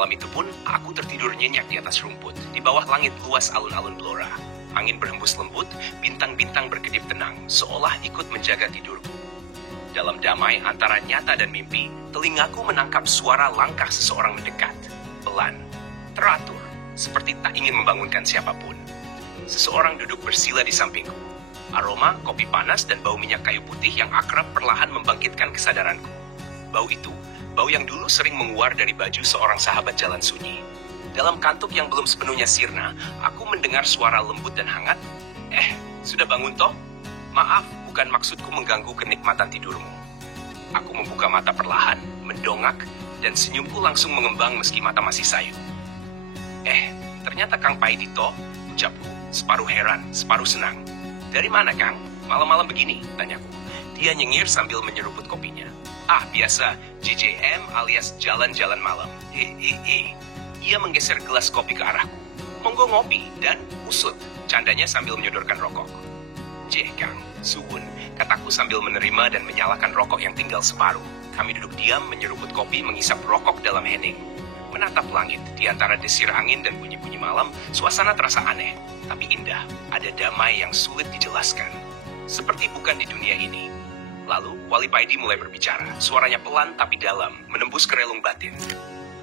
Malam itu pun, aku tertidur nyenyak di atas rumput, di bawah langit luas alun-alun Blora. Angin berhembus lembut, bintang-bintang berkedip tenang, seolah ikut menjaga tidurku. Dalam damai antara nyata dan mimpi, telingaku menangkap suara langkah seseorang mendekat. Pelan, teratur, seperti tak ingin membangunkan siapapun. Seseorang duduk bersila di sampingku. Aroma, kopi panas, dan bau minyak kayu putih yang akrab perlahan membangkitkan kesadaranku. Bau itu, bau yang dulu sering menguar dari baju seorang sahabat jalan sunyi. Dalam kantuk yang belum sepenuhnya sirna, aku mendengar suara lembut dan hangat. Sudah bangun toh? Maaf, bukan maksudku mengganggu kenikmatan tidurmu. Aku membuka mata perlahan, mendongak, dan senyumku langsung mengembang meski mata masih sayu. Ternyata Kang Paidi toh, ucapku, separuh heran, separuh senang. Dari mana Kang? Malam-malam begini, tanyaku. Dia nyengir sambil menyeruput kopinya. Biasa, JJM alias jalan-jalan malam. Ia menggeser gelas kopi ke arahku. Monggo ngopi dan usut, candanya sambil menyodorkan rokok. Kang, suwun, kataku sambil menerima dan menyalakan rokok yang tinggal separuh. Kami duduk diam menyeruput kopi mengisap rokok dalam hening. Menatap langit, di antara desir angin dan bunyi-bunyi malam, suasana terasa aneh, tapi indah. Ada damai yang sulit dijelaskan. Seperti bukan di dunia ini. Lalu, Wali Paidi mulai berbicara. Suaranya pelan tapi dalam, menembus ke relung batin.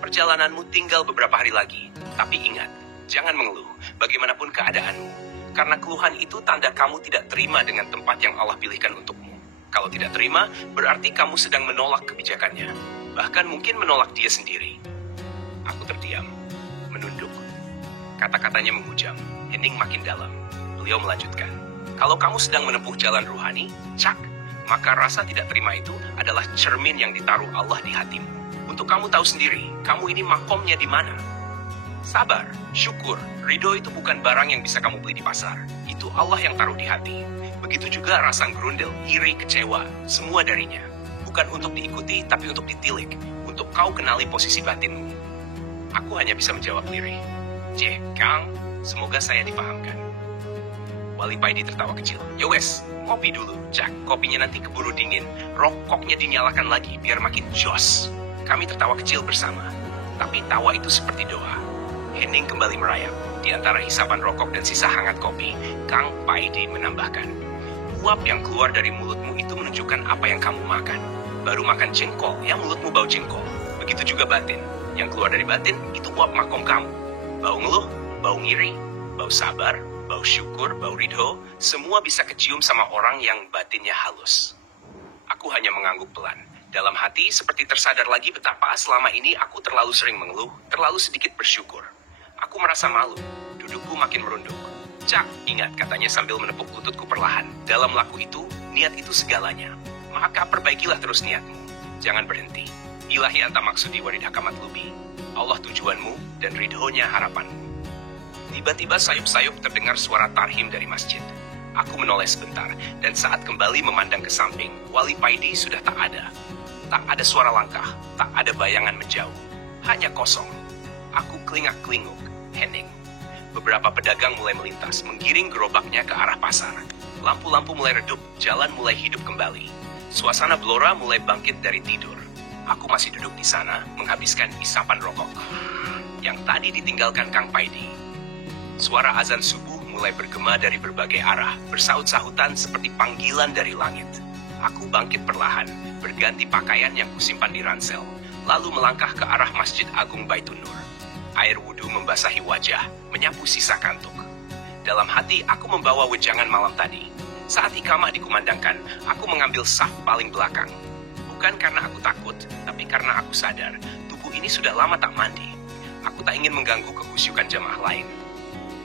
Perjalananmu tinggal beberapa hari lagi. Tapi ingat, jangan mengeluh, bagaimanapun keadaanmu. Karena keluhan itu tanda kamu tidak terima dengan tempat yang Allah pilihkan untukmu. Kalau tidak terima, berarti kamu sedang menolak kebijakannya. Bahkan mungkin menolak dia sendiri. Aku terdiam, menunduk. Kata-katanya menghujam, hening makin dalam. Beliau melanjutkan, kalau kamu sedang menempuh jalan ruhani, maka rasa tidak terima itu adalah cermin yang ditaruh Allah di hatimu. Untuk kamu tahu sendiri, kamu ini makomnya di mana. Sabar, syukur, ridho itu bukan barang yang bisa kamu beli di pasar. Itu Allah yang taruh di hati. Begitu juga rasa gerundel, iri, kecewa, semua darinya. Bukan untuk diikuti, tapi untuk ditilik. Untuk kau kenali posisi batinmu. Aku hanya bisa menjawab lirih. Kang, semoga saya dipahamkan. Wali Paidi tertawa kecil. Yowes, ngopi dulu, Jack. Kopinya nanti keburu dingin. Rokoknya dinyalakan lagi biar makin jos. Kami tertawa kecil bersama. Tapi tawa itu seperti doa. Hening kembali merayap. Di antara hisapan rokok dan sisa hangat kopi, Kang Paidi menambahkan. Uap yang keluar dari mulutmu itu menunjukkan apa yang kamu makan. Baru makan jengkol, ya mulutmu bau jengkol. Begitu juga batin. Yang keluar dari batin, itu uap makom kamu. Bau ngeluh, bau ngiri, bau sabar, bau syukur, bau ridho, semua bisa kecium sama orang yang batinnya halus. Aku hanya mengangguk pelan. Dalam hati seperti tersadar lagi betapa selama ini aku terlalu sering mengeluh, terlalu sedikit bersyukur. Aku merasa malu, dudukku makin merunduk. Ingat, katanya sambil menepuk lututku perlahan. Dalam laku itu, niat itu segalanya. Maka perbaikilah terus niatmu. Jangan berhenti. Ilahi anta maksudi waridhaka matlubi. Allah tujuanmu dan ridhonya harapanmu. Tiba-tiba sayup-sayup terdengar suara tarhim dari masjid. Aku menoleh sebentar, dan saat kembali memandang ke samping, Wali Paidi sudah tak ada. Tak ada suara langkah, tak ada bayangan menjauh. Hanya kosong. Aku kelingak-kelinguk, hening. Beberapa pedagang mulai melintas, menggiring gerobaknya ke arah pasar. Lampu-lampu mulai redup, jalan mulai hidup kembali. Suasana Blora mulai bangkit dari tidur. Aku masih duduk di sana, menghabiskan isapan rokok yang tadi ditinggalkan Kang Paidi. Suara azan subuh mulai bergema dari berbagai arah, bersaut-sahutan seperti panggilan dari langit. Aku bangkit perlahan, berganti pakaian yang kusimpan di ransel, lalu melangkah ke arah Masjid Agung Baitun Nur. Air wudhu membasahi wajah, menyapu sisa kantuk. Dalam hati, aku membawa wejangan malam tadi. Saat ikamah dikumandangkan, aku mengambil saf paling belakang. Bukan karena aku takut, tapi karena aku sadar, tubuh ini sudah lama tak mandi. Aku tak ingin mengganggu kekhusyukan jamaah lain.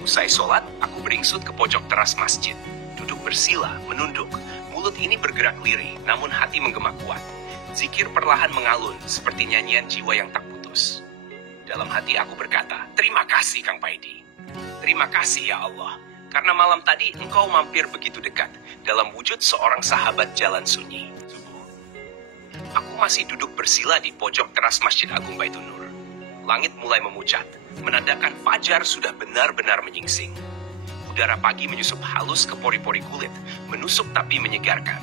Usai sholat, aku beringsut ke pojok teras masjid. Duduk bersila, menunduk. Mulut ini bergerak lirih, namun hati menggema kuat. Zikir perlahan mengalun, seperti nyanyian jiwa yang tak putus. Dalam hati aku berkata, terima kasih Kang Paidi. Terima kasih ya Allah. Karena malam tadi engkau mampir begitu dekat, dalam wujud seorang sahabat jalan sunyi. Aku masih duduk bersila di pojok teras Masjid Agung Baitun Nur. Langit mulai memucat, menandakan fajar sudah benar-benar menyingsing. Udara pagi menyusup halus ke pori-pori kulit, menusuk tapi menyegarkan.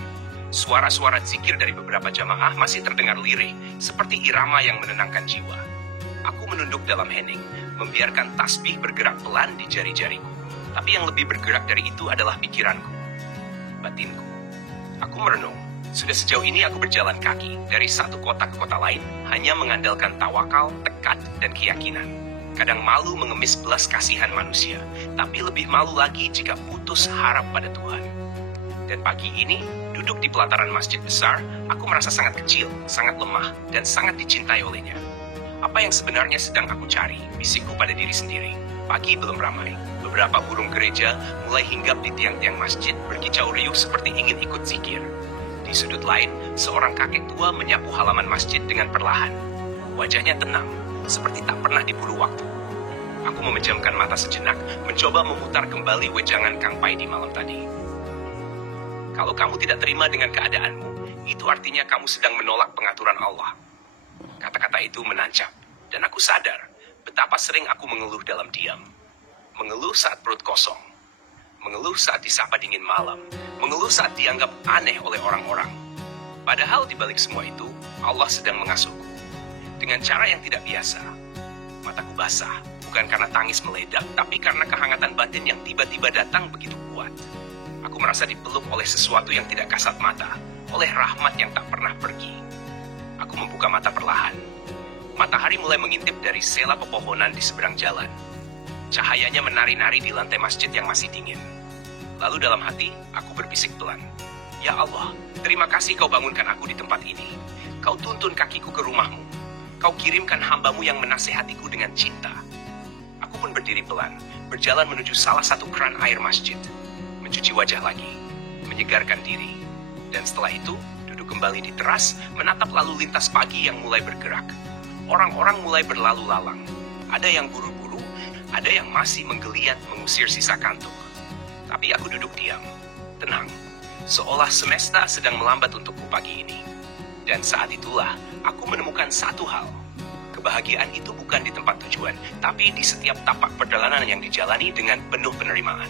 Suara-suara zikir dari beberapa jamaah masih terdengar lirih, seperti irama yang menenangkan jiwa. Aku menunduk dalam hening, membiarkan tasbih bergerak pelan di jari-jariku. Tapi yang lebih bergerak dari itu adalah pikiranku, batinku. Aku merenung. Sudah sejauh ini aku berjalan kaki dari satu kota ke kota lain, hanya mengandalkan tawakal, tekad, dan keyakinan. Kadang malu mengemis belas kasihan manusia, tapi lebih malu lagi jika putus harap pada Tuhan. Dan pagi ini, duduk di pelataran masjid besar, aku merasa sangat kecil, sangat lemah, dan sangat dicintai olehnya. Apa yang sebenarnya sedang aku cari, bisikku pada diri sendiri. Pagi belum ramai. Beberapa burung gereja mulai hinggap di tiang-tiang masjid, berkicau riuh seperti ingin ikut zikir. Di sudut lain, seorang kakek tua menyapu halaman masjid dengan perlahan. Wajahnya tenang, seperti tak pernah diburu waktu. Aku memejamkan mata sejenak, mencoba memutar kembali wejangan Kang Pai di malam tadi. Kalau kamu tidak terima dengan keadaanmu, itu artinya kamu sedang menolak pengaturan Allah. Kata-kata itu menancap, dan aku sadar betapa sering aku mengeluh dalam diam. Mengeluh saat perut kosong. Mengeluh saat disapa dingin malam. Mengeluh saat dianggap aneh oleh orang-orang. Padahal di balik semua itu, Allah sedang mengasuhku. Dengan cara yang tidak biasa. Mataku basah, bukan karena tangis meledak, tapi karena kehangatan batin yang tiba-tiba datang begitu kuat. Aku merasa dipeluk oleh sesuatu yang tidak kasat mata, oleh rahmat yang tak pernah pergi. Aku membuka mata perlahan. Matahari mulai mengintip dari sela pepohonan di seberang jalan. Cahayanya menari-nari di lantai masjid yang masih dingin. Lalu dalam hati, aku berbisik pelan. Ya Allah, terima kasih kau bangunkan aku di tempat ini. Kau tuntun kakiku ke rumahmu. Kau kirimkan hambamu yang menasehatiku dengan cinta. Aku pun berdiri pelan, berjalan menuju salah satu keran air masjid. Mencuci wajah lagi, menyegarkan diri. Dan setelah itu, duduk kembali di teras, menatap lalu lintas pagi yang mulai bergerak. Orang-orang mulai berlalu lalang. Ada yang buru-buru, ada yang masih menggeliat mengusir sisa kantuk. Tapi aku duduk diam, tenang, seolah semesta sedang melambat untukku pagi ini. Dan saat itulah, aku menemukan satu hal. Kebahagiaan itu bukan di tempat tujuan, tapi di setiap tapak perjalanan yang dijalani dengan penuh penerimaan.